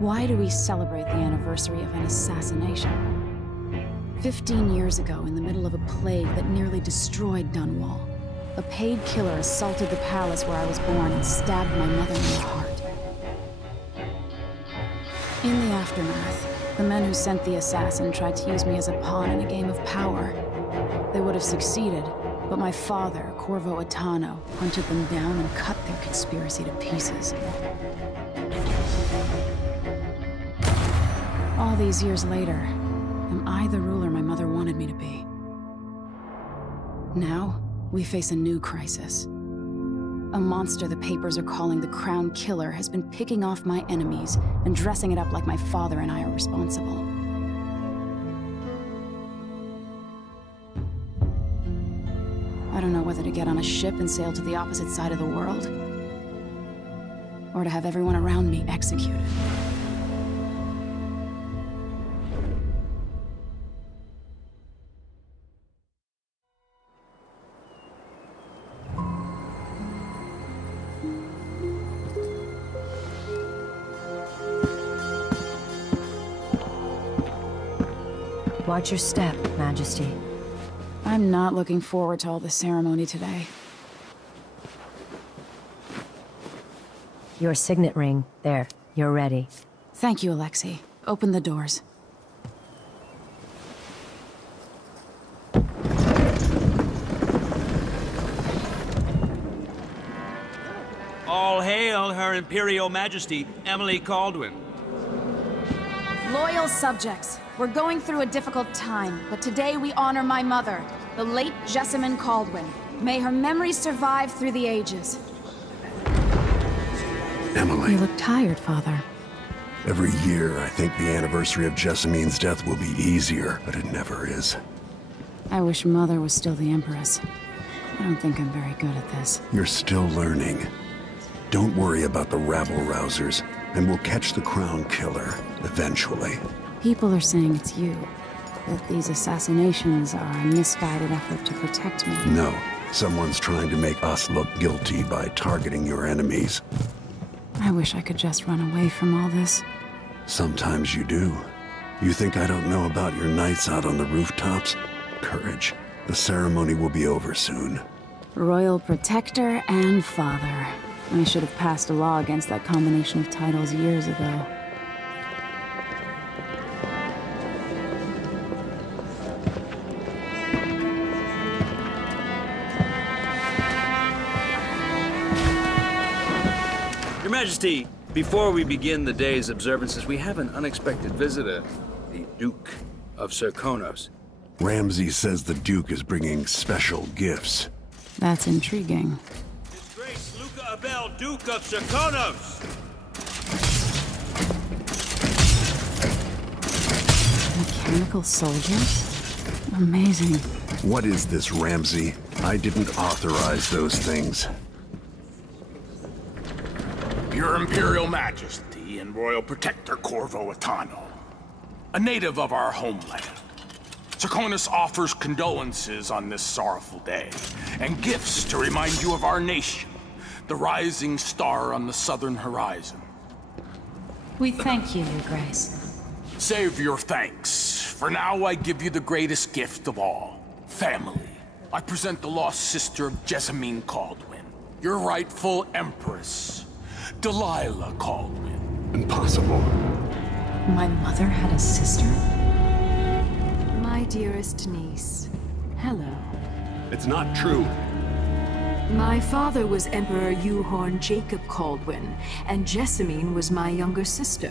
Why do we celebrate the anniversary of an assassination? 15 years ago, in the middle of a plague that nearly destroyed Dunwall, a paid killer assaulted the palace where I was born and stabbed my mother in the heart. In the aftermath, the men who sent the assassin tried to use me as a pawn in a game of power. They would have succeeded, but my father, Corvo Attano, hunted them down and cut their conspiracy to pieces. All these years later, am I the ruler my mother wanted me to be? Now, we face a new crisis. A monster the papers are calling the Crown Killer has been picking off my enemies and dressing it up like my father and I are responsible. I don't know whether to get on a ship and sail to the opposite side of the world, or to have everyone around me executed. Watch your step, Majesty. I'm not looking forward to all the ceremony today. Your signet ring. There. You're ready. Thank you, Alexei. Open the doors. All hail Her Imperial Majesty, Emily Caldwin. Loyal subjects, we're going through a difficult time, but today we honor my mother, the late Jessamine Caldwin. May her memory survive through the ages. Emily. You look tired, Father. Every year, I think the anniversary of Jessamine's death will be easier, but it never is. I wish Mother was still the Empress. I don't think I'm very good at this. You're still learning. Don't worry about the rabble-rousers, and we'll catch the Crown Killer, eventually. People are saying it's you. That these assassinations are a misguided effort to protect me. No. Someone's trying to make us look guilty by targeting your enemies. I wish I could just run away from all this. Sometimes you do. You think I don't know about your nights out on the rooftops? Courage. The ceremony will be over soon. Royal Protector and Father. I should have passed a law against that combination of titles years ago. Your Majesty, before we begin the day's observances, we have an unexpected visitor, the Duke of Serkonos. Ramsay says the Duke is bringing special gifts. That's intriguing. His Grace Luca Abel, Duke of Serkonos! Mechanical soldiers? Amazing. What is this, Ramsay? I didn't authorize those things. Your Imperial Majesty and Royal Protector Corvo Attano, a native of our homeland. Serkonos offers condolences on this sorrowful day, and gifts to remind you of our nation, the rising star on the southern horizon. We thank you, Your Grace. Save your thanks. For now, I give you the greatest gift of all, family. I present the lost sister of Jessamine Caldwin, your rightful Empress, Delilah Caldwin. Impossible. My mother had a sister? My dearest niece, hello. It's not true. My father was Emperor Yuhorn Jacob Caldwin, and Jessamine was my younger sister.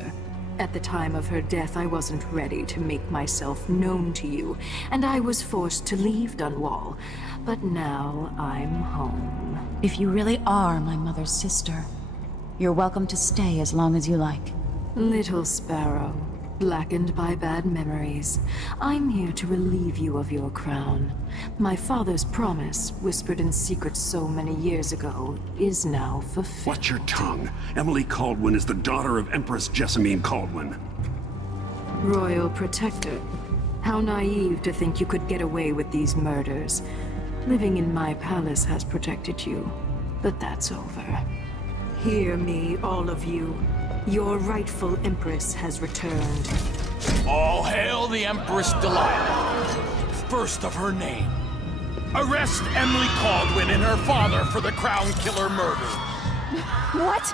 At the time of her death, I wasn't ready to make myself known to you, and I was forced to leave Dunwall. But now I'm home. If you really are my mother's sister, you're welcome to stay as long as you like. Little sparrow, blackened by bad memories, I'm here to relieve you of your crown. My father's promise, whispered in secret so many years ago, is now fulfilled. Watch your tongue. Emily Caldwin is the daughter of Empress Jessamine Caldwin. Royal Protector, how naive to think you could get away with these murders. Living in my palace has protected you, but that's over. Hear me, all of you. Your rightful Empress has returned. All hail the Empress Delilah, first of her name. Arrest Emily Caldwin and her father for the Crown Killer murder. What?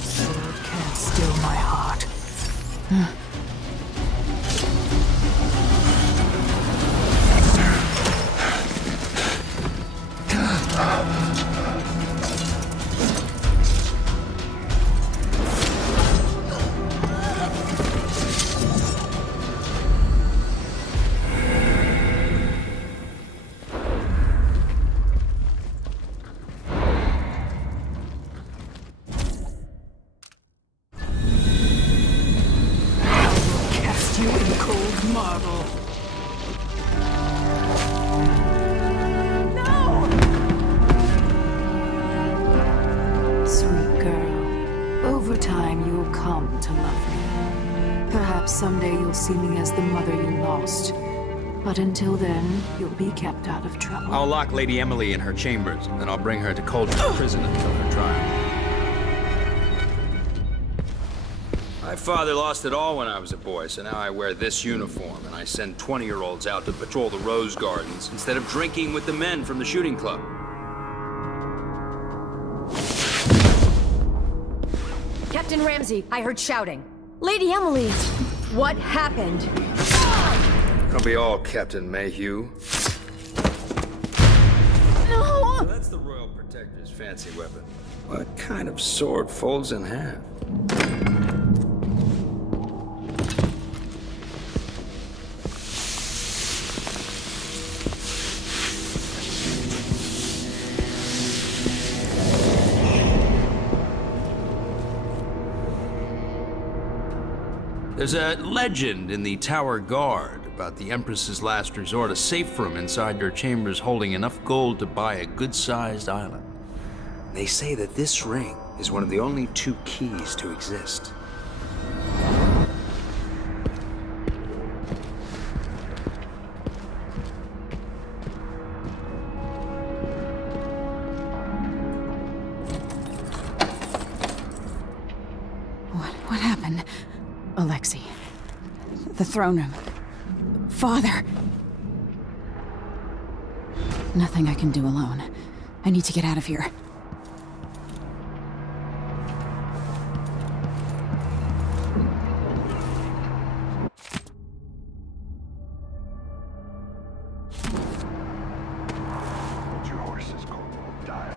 Sword can't still my heart. Cast you in cold marble. Sweet girl, over time you'll come to love me. Perhaps someday you'll see me as the mother you lost. But until then, you'll be kept out of trouble. I'll lock Lady Emily in her chambers, and then I'll bring her to Cauldron Prison until her trial. My father lost it all when I was a boy, so now I wear this uniform, and I send 20-year-olds out to patrol the rose gardens instead of drinking with the men from the shooting club. Captain Ramsey, I heard shouting. Lady Emily, what happened? It'll be all Captain Mayhew. No! So that's the Royal Protector's fancy weapon. What kind of sword folds in half? There's a legend in the Tower Guard about the Empress's last resort, a safe room inside her chambers holding enough gold to buy a good-sized island. They say that this ring is one of the only 2 keys to exist. What happened? Alexei. The throne room. Father. Nothing I can do alone. I need to get out of here. Your horses, Corporal. Die.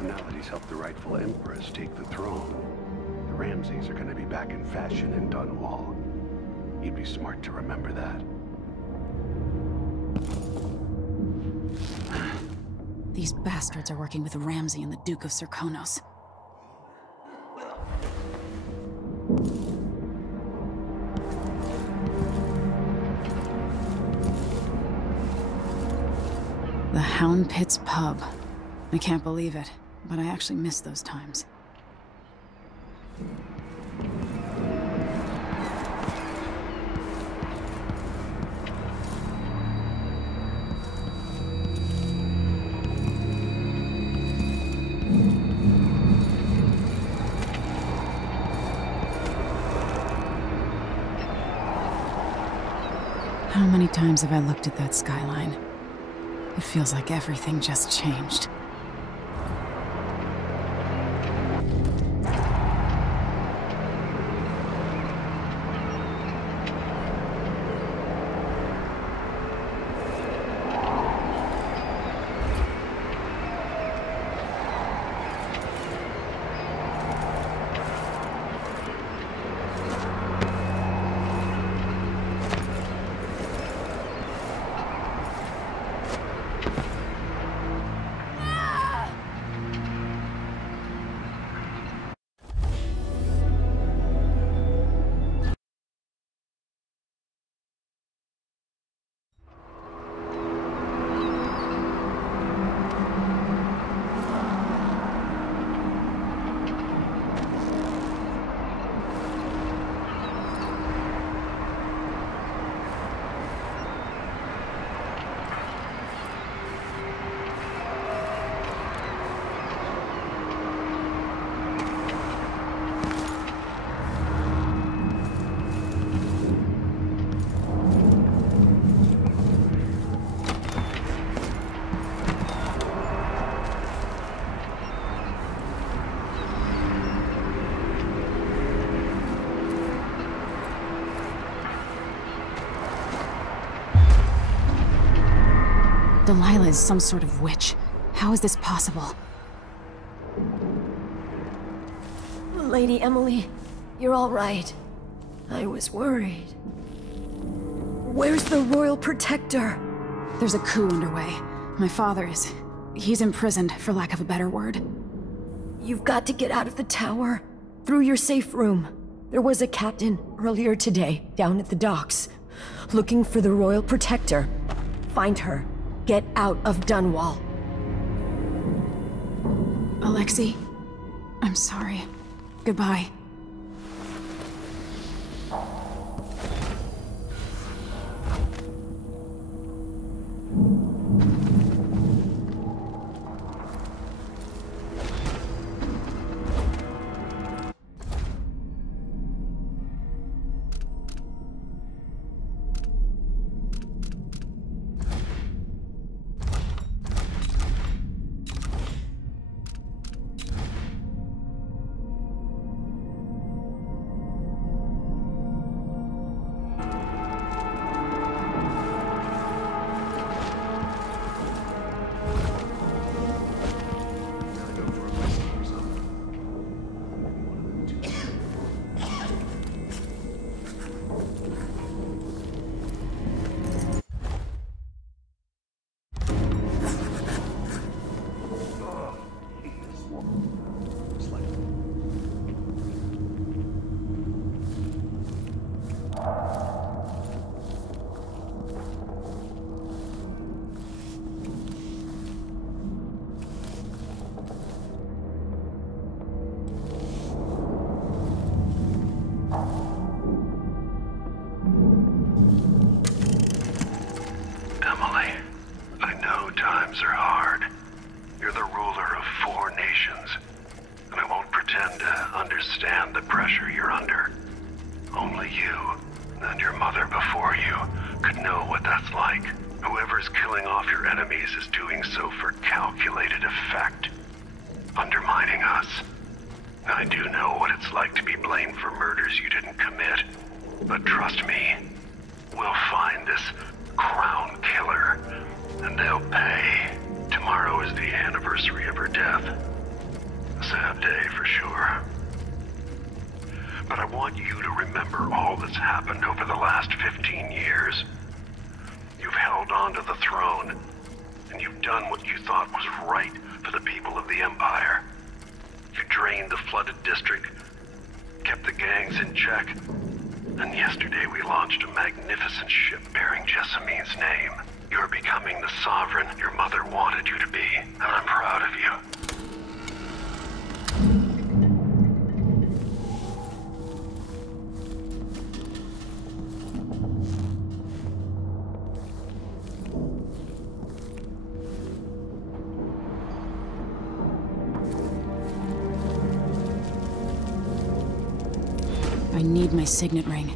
Now that he's helped the rightful Empress take the throne, the Ramseys are going to be back in fashion in Dunwall. He'd be smart to remember that. These bastards are working with Ramsey and the Duke of Serkonos. The Hound Pits pub. I can't believe it, but I actually miss those times. How many times have I looked at that skyline? It feels like everything just changed. Delilah is some sort of witch. How is this possible? Lady Emily, you're all right. I was worried. Where's the Royal Protector? There's a coup underway. My father is... he's imprisoned, for lack of a better word. You've got to get out of the tower. Through your safe room. There was a captain earlier today, down at the docks, looking for the Royal Protector. Find her. Get out of Dunwall. Alexei, I'm sorry. Goodbye. I need my signet ring.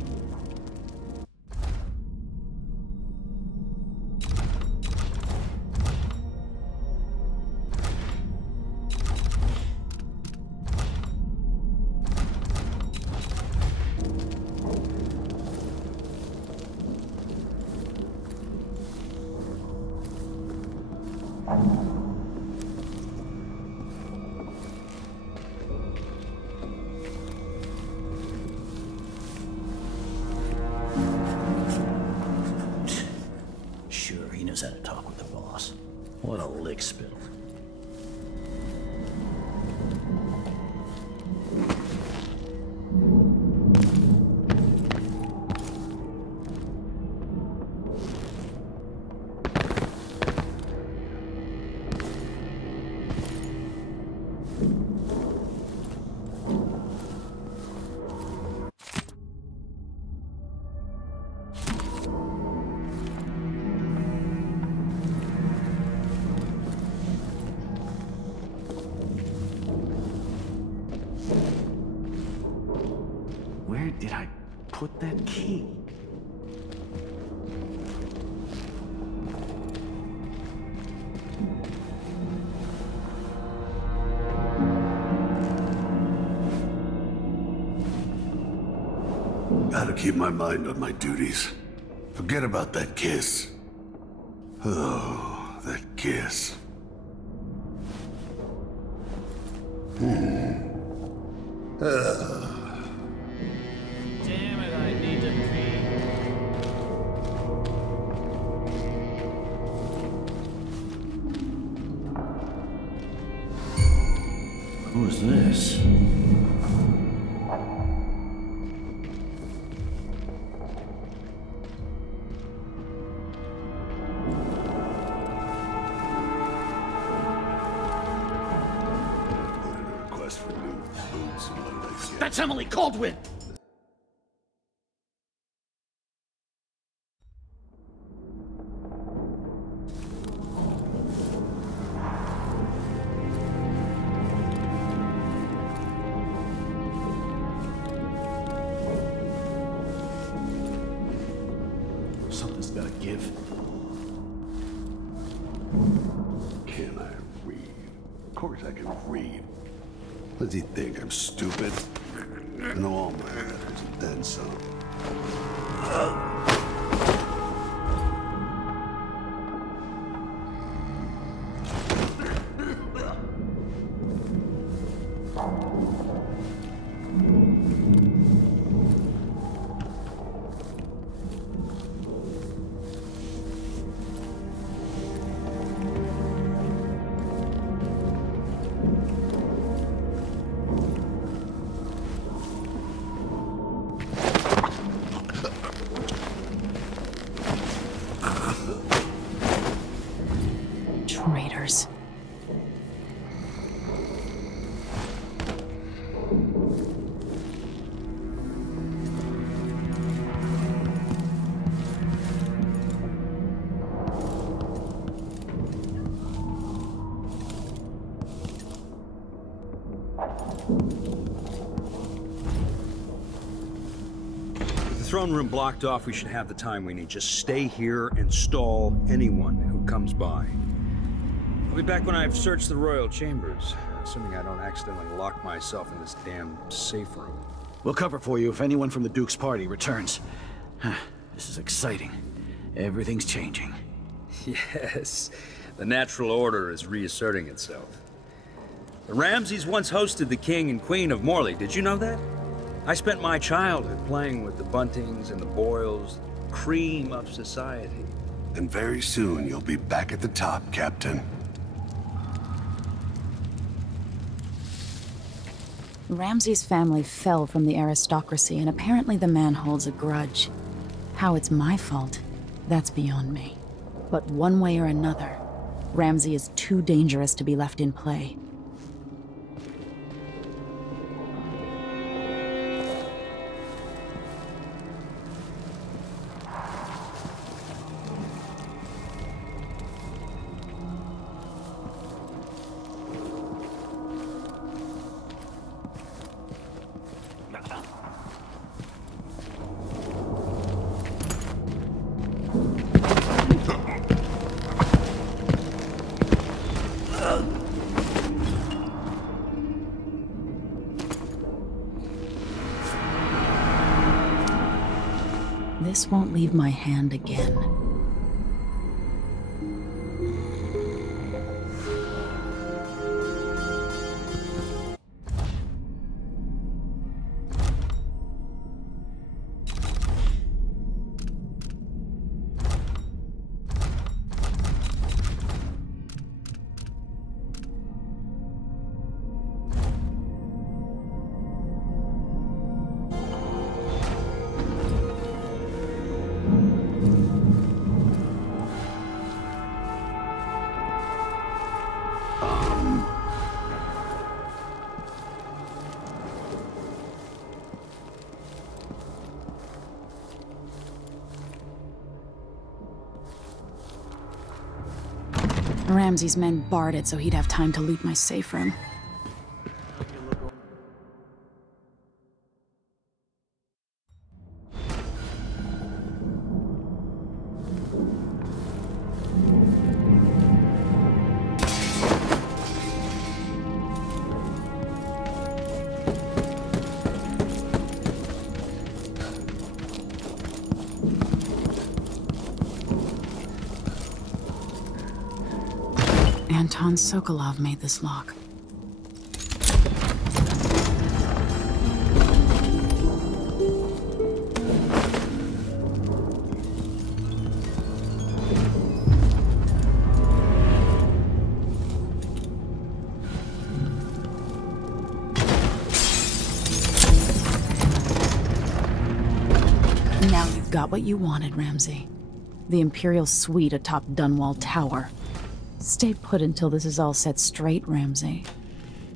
How to talk with the boss. What a lick spill. Where did I put that key? Gotta keep my mind on my duties. Forget about that kiss. Oh, that kiss. Damn it, I need to pee. Who's this? Request for new boots and what did I get? That's Emily Caldwin! Something's gotta give. Can I read? Of course I can read. What does he think? I'm stupid? I know all my letters and then some. Traitors. With the throne room blocked off, we should have the time we need. Just stay here and stall anyone who comes by. I'll be back when I've searched the royal chambers, assuming I don't accidentally lock myself in this damn safe room. We'll cover for you if anyone from the Duke's party returns. This is exciting. Everything's changing. Yes, the natural order is reasserting itself. The Ramseys once hosted the King and Queen of Morley. Did you know that? I spent my childhood playing with the Buntings and the Boyles, cream of society. And very soon you'll be back at the top, Captain. Ramsay's family fell from the aristocracy, and apparently the man holds a grudge. How it's my fault, that's beyond me. But one way or another, Ramsay is too dangerous to be left in play. This won't leave my hand again. Ramsay's men barred it so he'd have time to loot my safe room. Anton Sokolov made this lock. Now you've got what you wanted, Ramsey. The Imperial suite atop Dunwall Tower. Stay put until this is all set straight, Ramsey.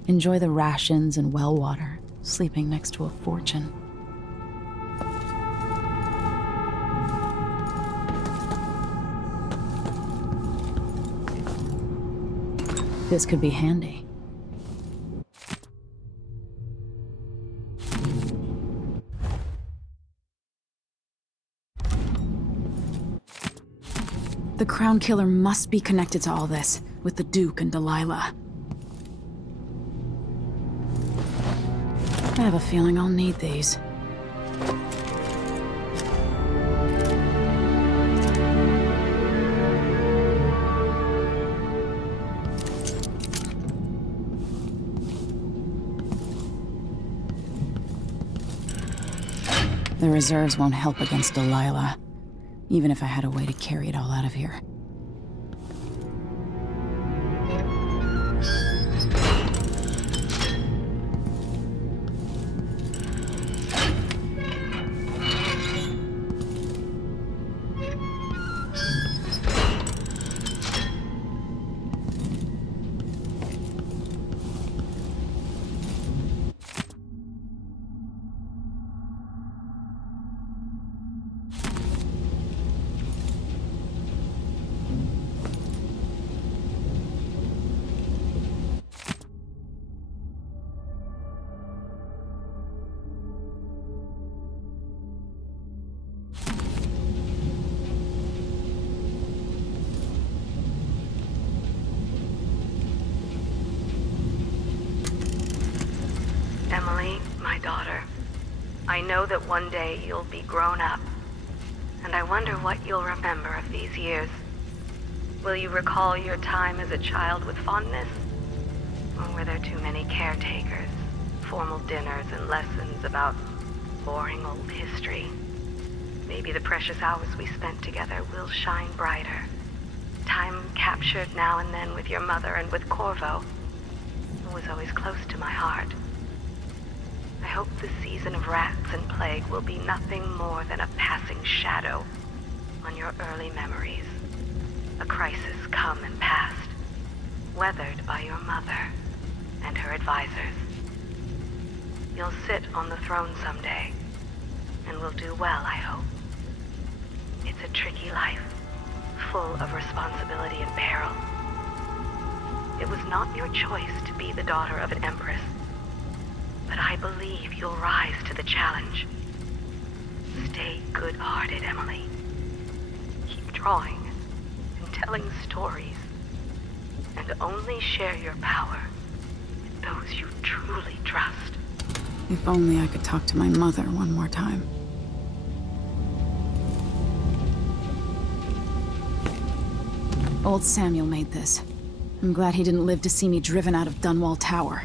Enjoy the rations and well water, sleeping next to a fortune. This could be handy. The Crown Killer must be connected to all this, with the Duke and Delilah. I have a feeling I'll need these. The reserves won't help against Delilah. Even if I had a way to carry it all out of here. Emily, my daughter, I know that one day you'll be grown up, and I wonder what you'll remember of these years. Will you recall your time as a child with fondness? Or were there too many caretakers, formal dinners, and lessons about boring old history? Maybe the precious hours we spent together will shine brighter. Time captured now and then with your mother and with Corvo, who was always close to my heart. I hope the season of rats and plague will be nothing more than a passing shadow on your early memories. A crisis come and passed, weathered by your mother and her advisors. You'll sit on the throne someday, and will do well, I hope. It's a tricky life, full of responsibility and peril. It was not your choice to be the daughter of an empress, but I believe you'll rise to the challenge. Stay good-hearted, Emily. Keep drawing and telling stories, and only share your power with those you truly trust. If only I could talk to my mother one more time. Old Samuel made this. I'm glad he didn't live to see me driven out of Dunwall Tower.